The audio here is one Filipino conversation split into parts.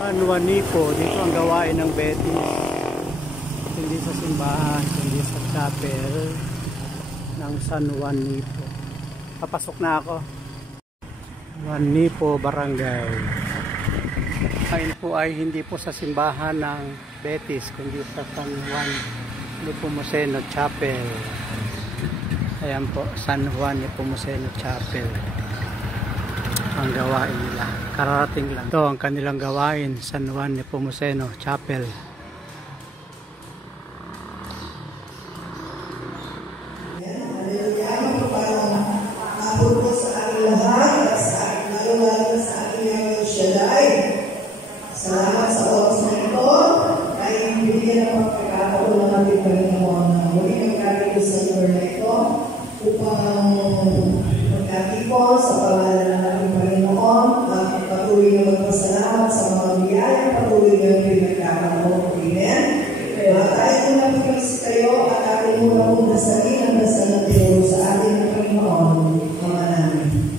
San Juanico, dito ang gawain ng Betis. Hindi sa simbahan, hindi sa chapel ng San Juanico. Papasok na ako. Juanico Barangay. Ngayon po ay hindi po sa simbahan ng Betis, kundi sa San Juan Nepomuceno Chapel. Ayan po, San Juan Nepomuceno Chapel ang gawain nila. Kararating lang. Ito ang kanilang gawain, San Juan Nepomuceno Chapel. Salamat sa oras na ito ay bigyan ng pagkakataon ng ating Panginoon na muli magkakita sa lugar na ito upang magkakipon sa pangalan ng ating Panginoon at patuloy na magpasalamat sa mga biyaya, patuloy na pinagkakaroon. Amen? Kaya tayo kung nakikinig kayo at ating muna dasalin ang dasal na tinuro sa ating Panginoon. Ama namin.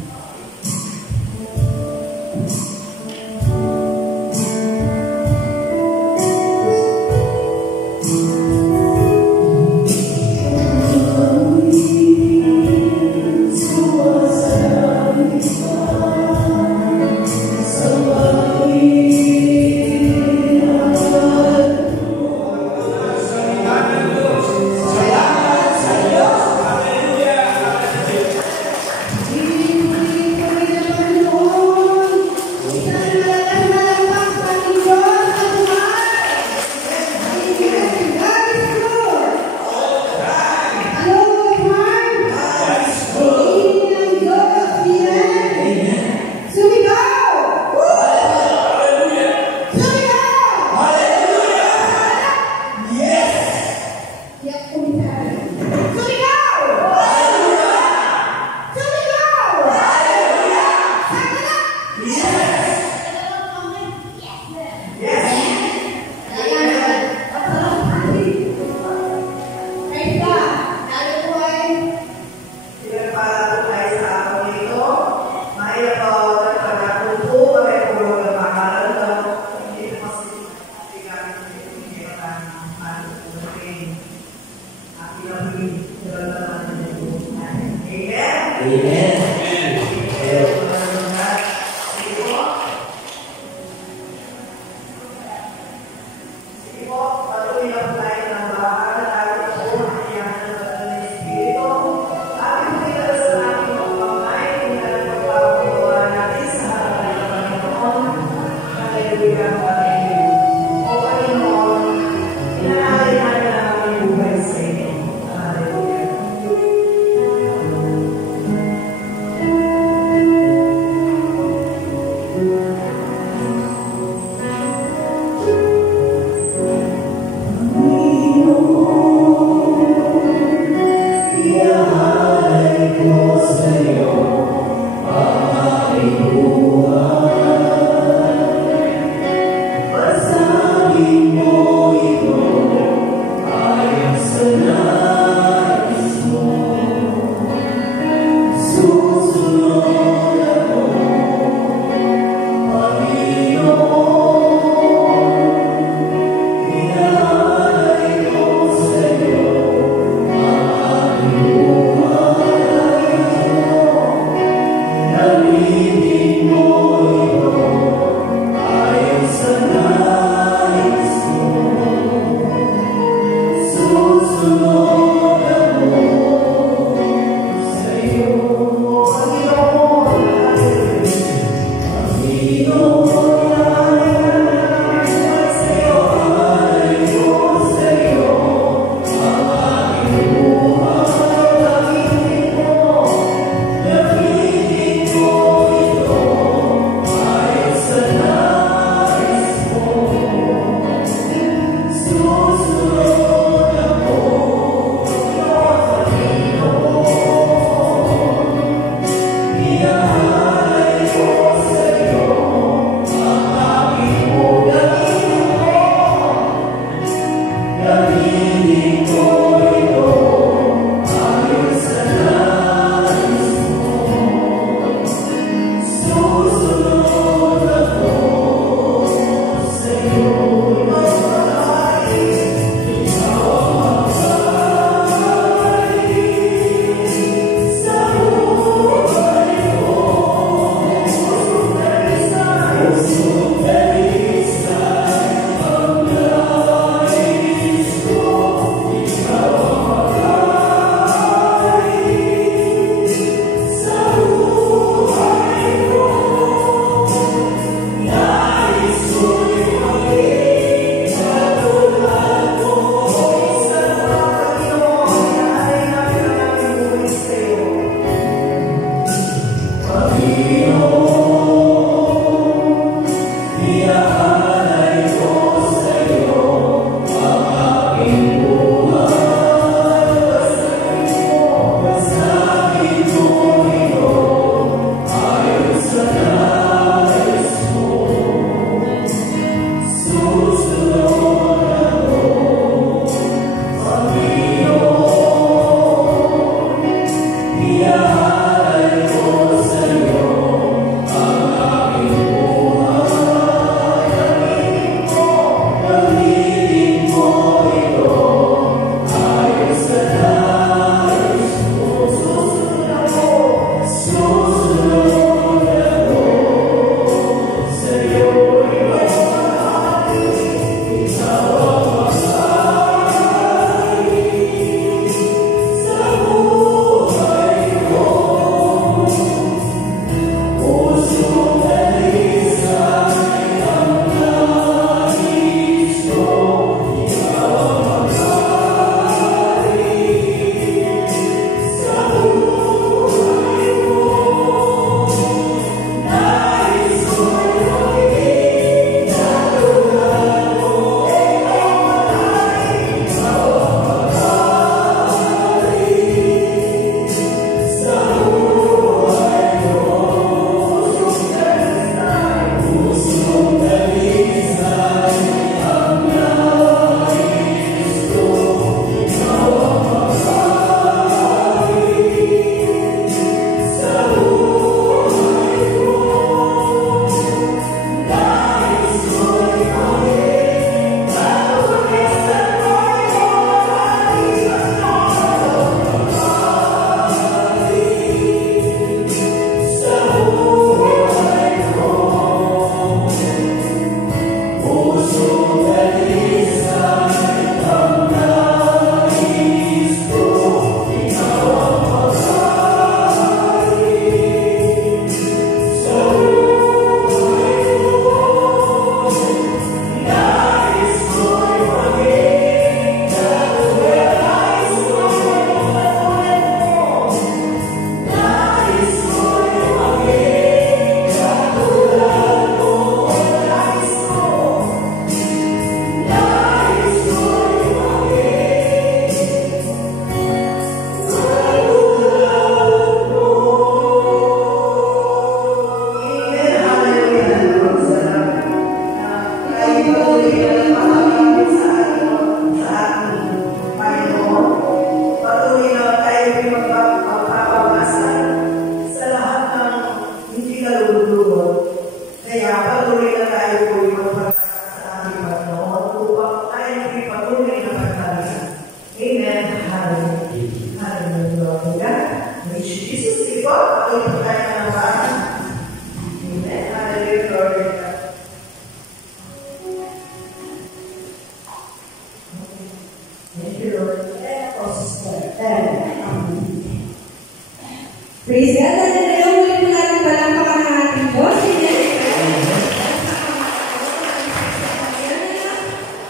Praise God. At ngayon, muli po natin palampakan ang ating Diyos.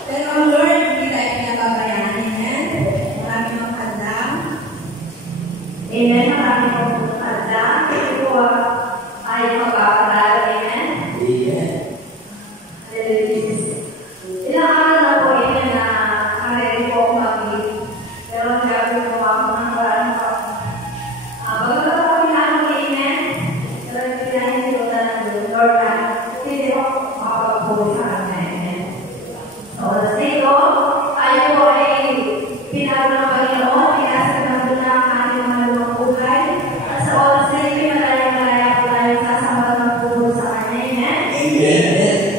Pero ang Lord, hindi tayo pinababayaan. Amen. Maraming mga hadlang. Amen. Maraming mga hadlang. Ito po ay magpapadala. Amen. Amen. Ilang araw na po, amen, na nakaready po ako mag-give. Pero grabe po ako ng maraming po. Pagkakataon po namin, amen, pero pinahin sila ng Lord na hindi po makapagpulit sa kanya, amen. So, oras na ito, tayo po ay pinago ng Panginoon, pinasag ng doon ang ating mga lumang buhay. At sa oras na ito, malaya po tayo sasama ng pulo sa kanya, amen. Amen. Amen.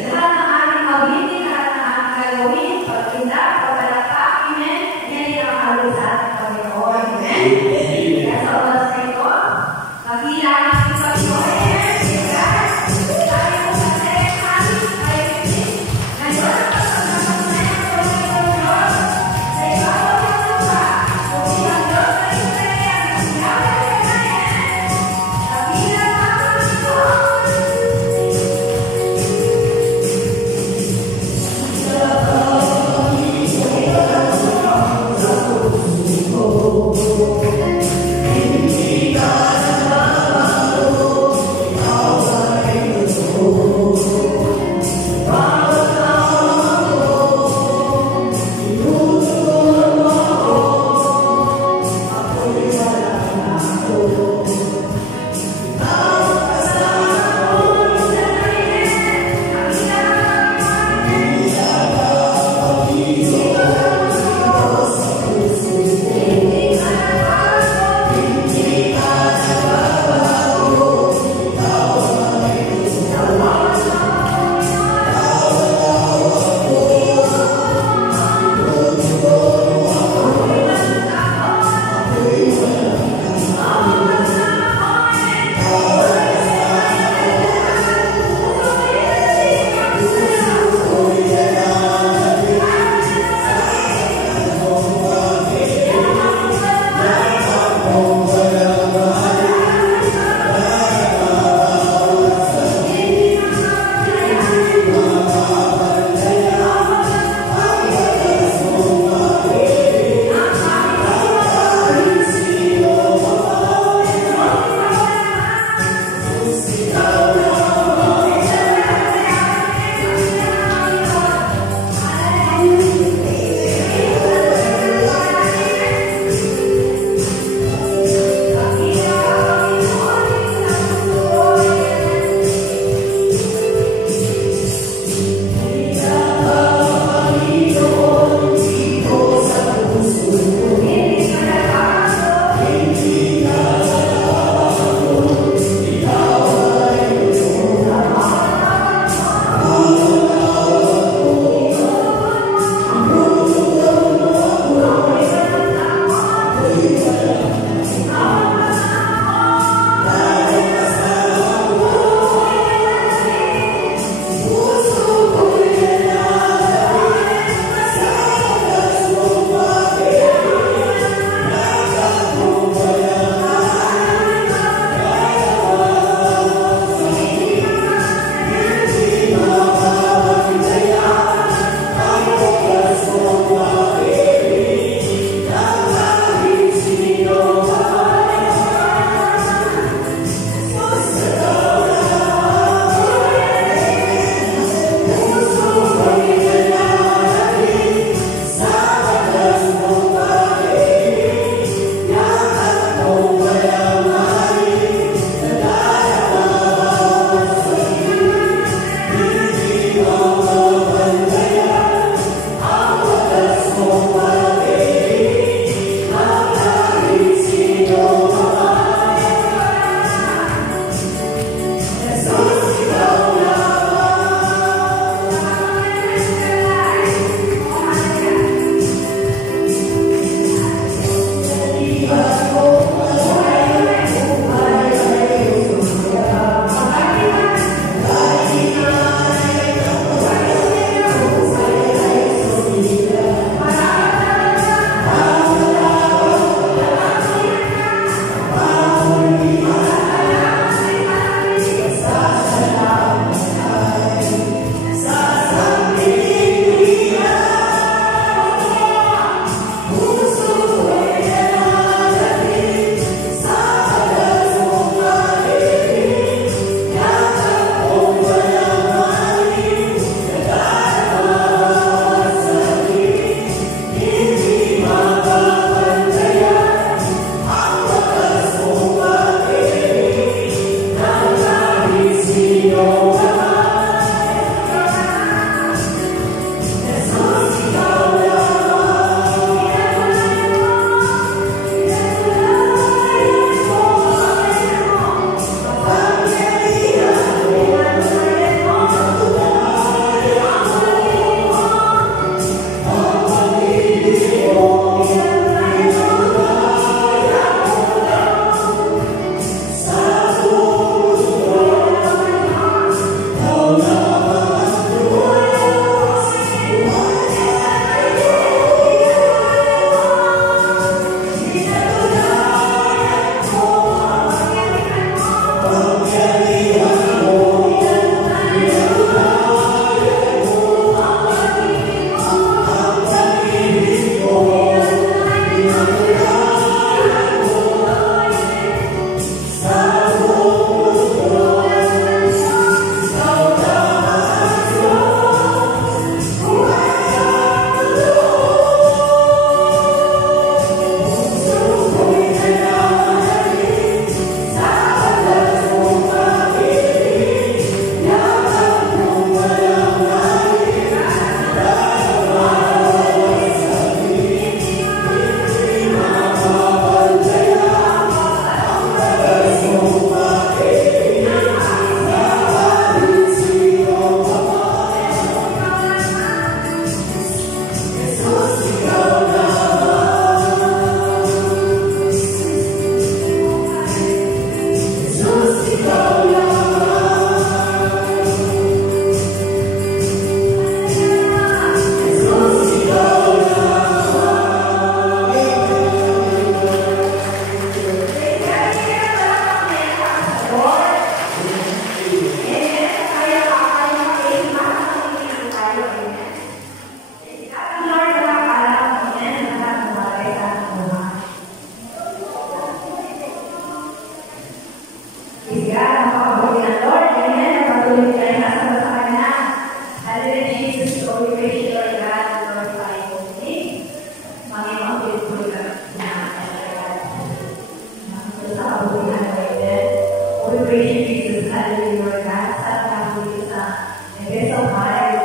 It's so high.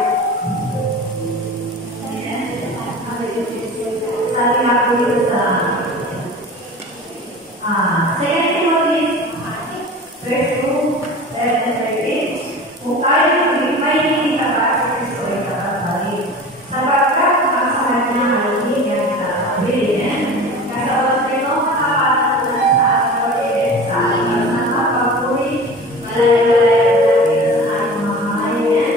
Sabi nga po yun sa Second Timothy verse 2, 7-13. Kung tayo may hindi tapat sa Kristo ay kakabalik. Sapagkat ang sa kanya ay hindi niya kakabilin. Kasabat nito makapatulan sa ating pag-ibig sa ating nakapagpuri, malay-malay sa ating mga kahayan.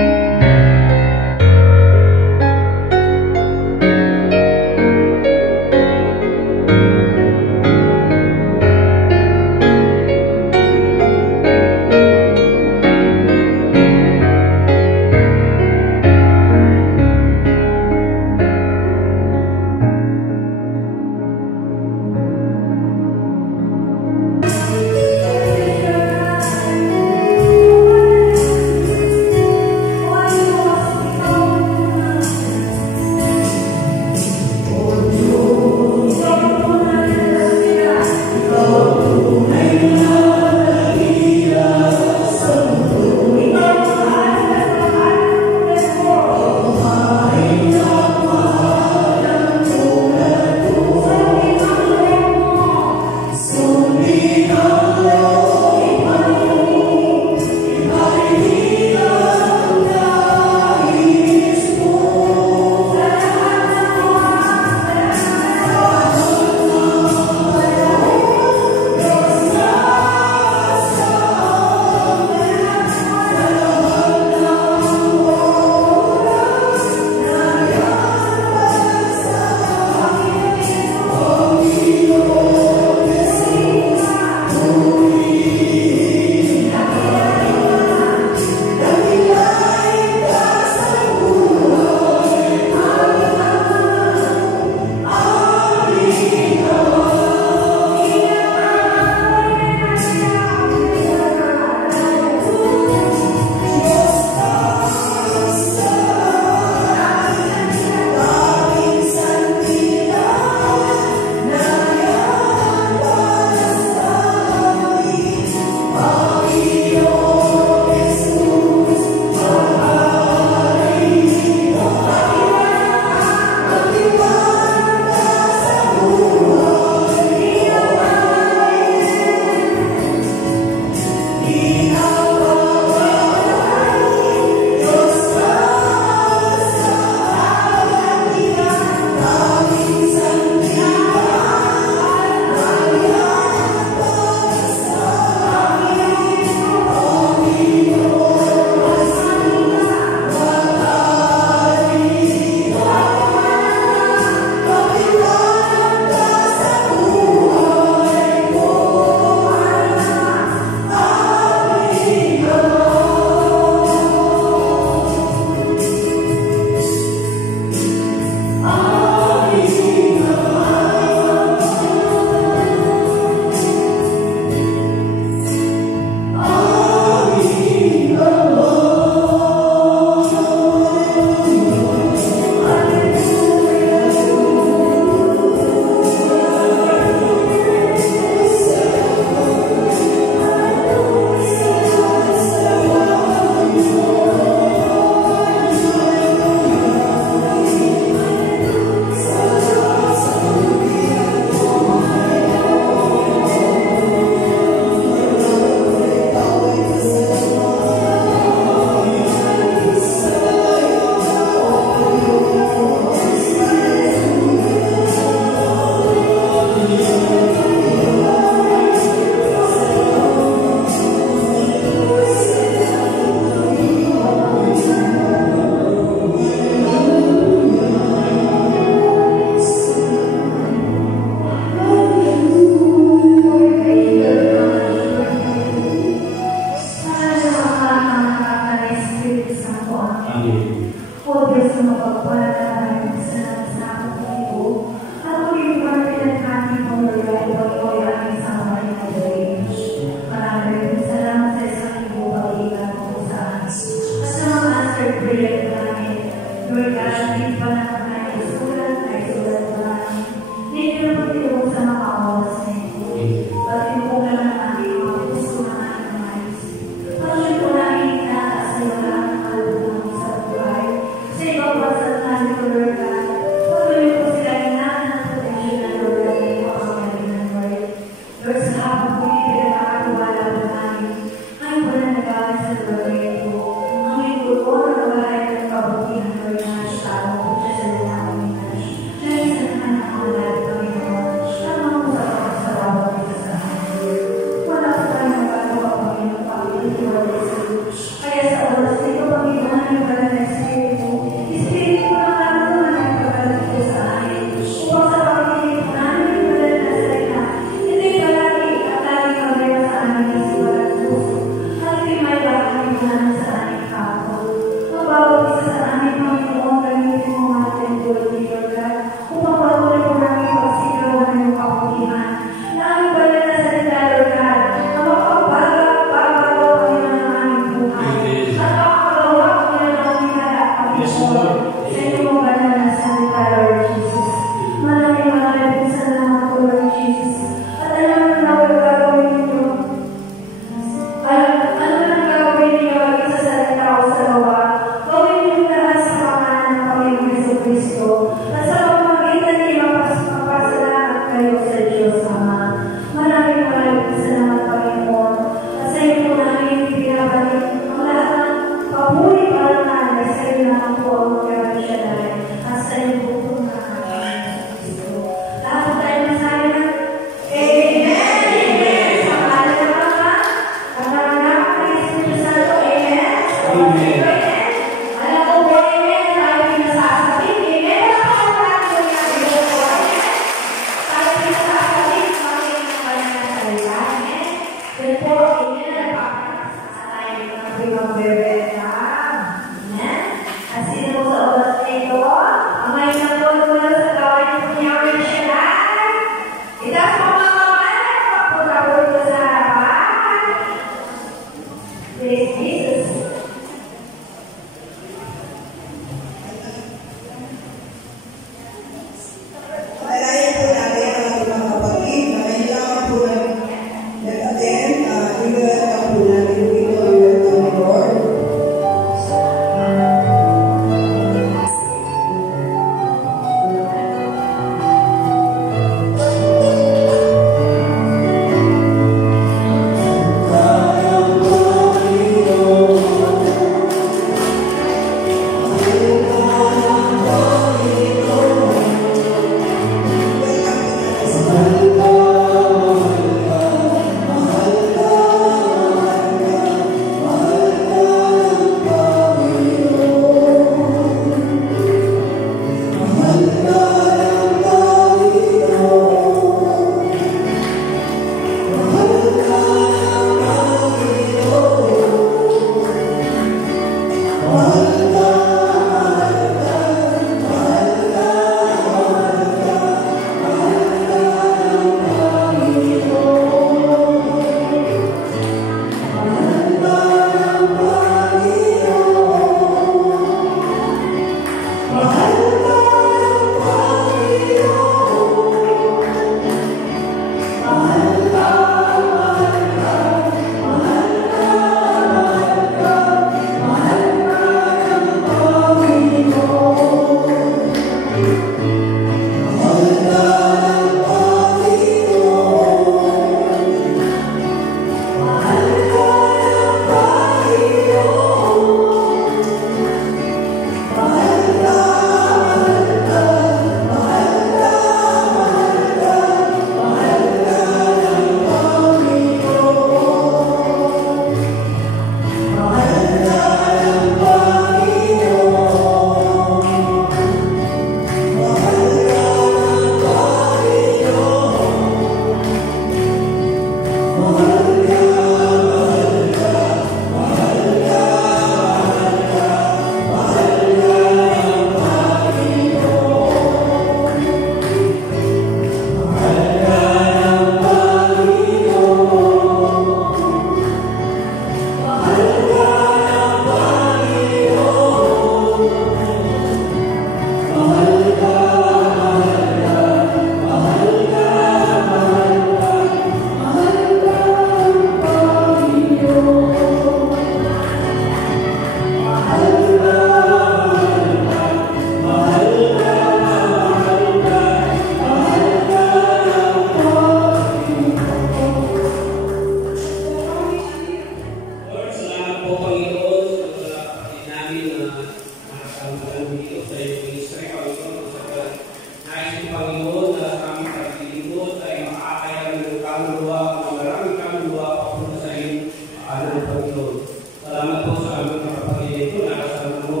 Nais ng Panginoon na sa aming paglilingkod ay makakaya ng kaluluwa, ng maraming kaluluwa papunta sa iyong paanan ng Panginoon. Salamat po sa aming kapatid ito na kasama mo.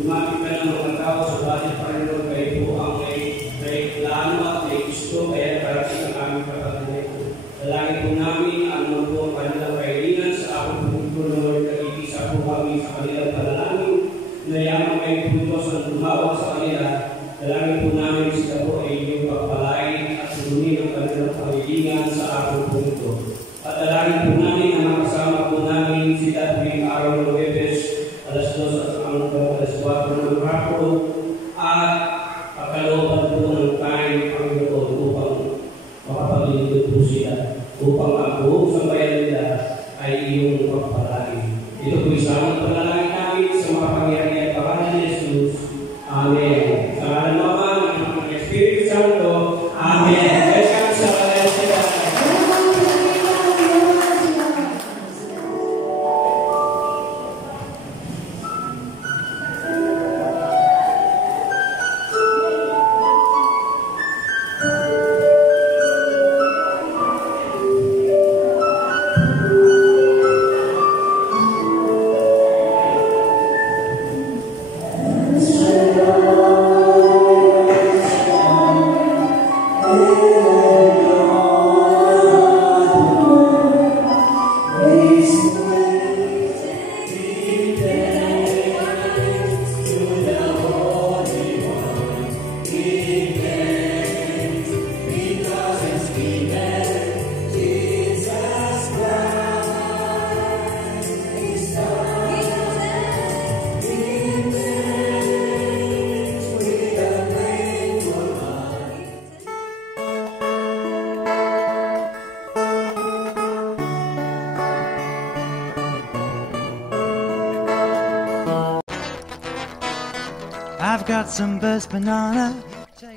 Lumapit ka ng mga tao sa bahay Panginoon, kayo po ang may plano at may gusto, kaya parating ang aming kapatid ito. Dalangin po namin ang mga po ang kanilang kahilingan sa akong pagkukulo na nagkikisa po kami sa kanilang panalangin. Nayaman kayo po sa tumawag sa kanila. Dalangin po namin sila po ay inyong pagpalain at sununin ang kanilang kahilingan sa akong punto. At dalangin po namin na makasama po namin sila tuwing araw ng Webes, alas 2 at alas 4 ng hapon, at pakalooban po ng kain Panginoon upang makapaglingkod po sila, upang ang buong sambayan nila ay iyong pagpalain. Ito po isang panalangin namin sa makapangyarihan pangalan ni Jesus. Amen. Sa ngalan ng Ama, ng Espiritu Santo. Amen. Welcome sa Kalesya. I've got some burst banana.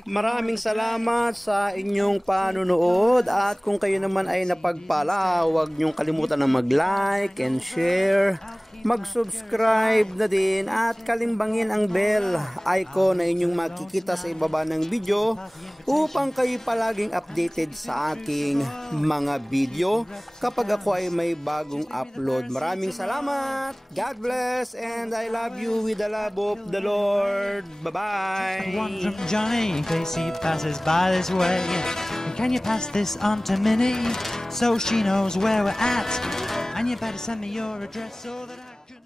Maraming salamat sa inyong panunood, at kung kayo naman ay napagpala, huwag niyong kalimutan na mag-like and share, mag-subscribe na din, at kalimbangin ang bell icon na inyong makikita sa ibaba ng video upang kayo palaging updated sa aking mga video kapag ako ay may bagong upload. Maraming salamat, God bless, and I love you with the love of the Lord. Bye-bye. One from Johnny, in case he passes by this way. And can you pass this on to Minnie, so she knows where we're at? And you better send me your address so that I can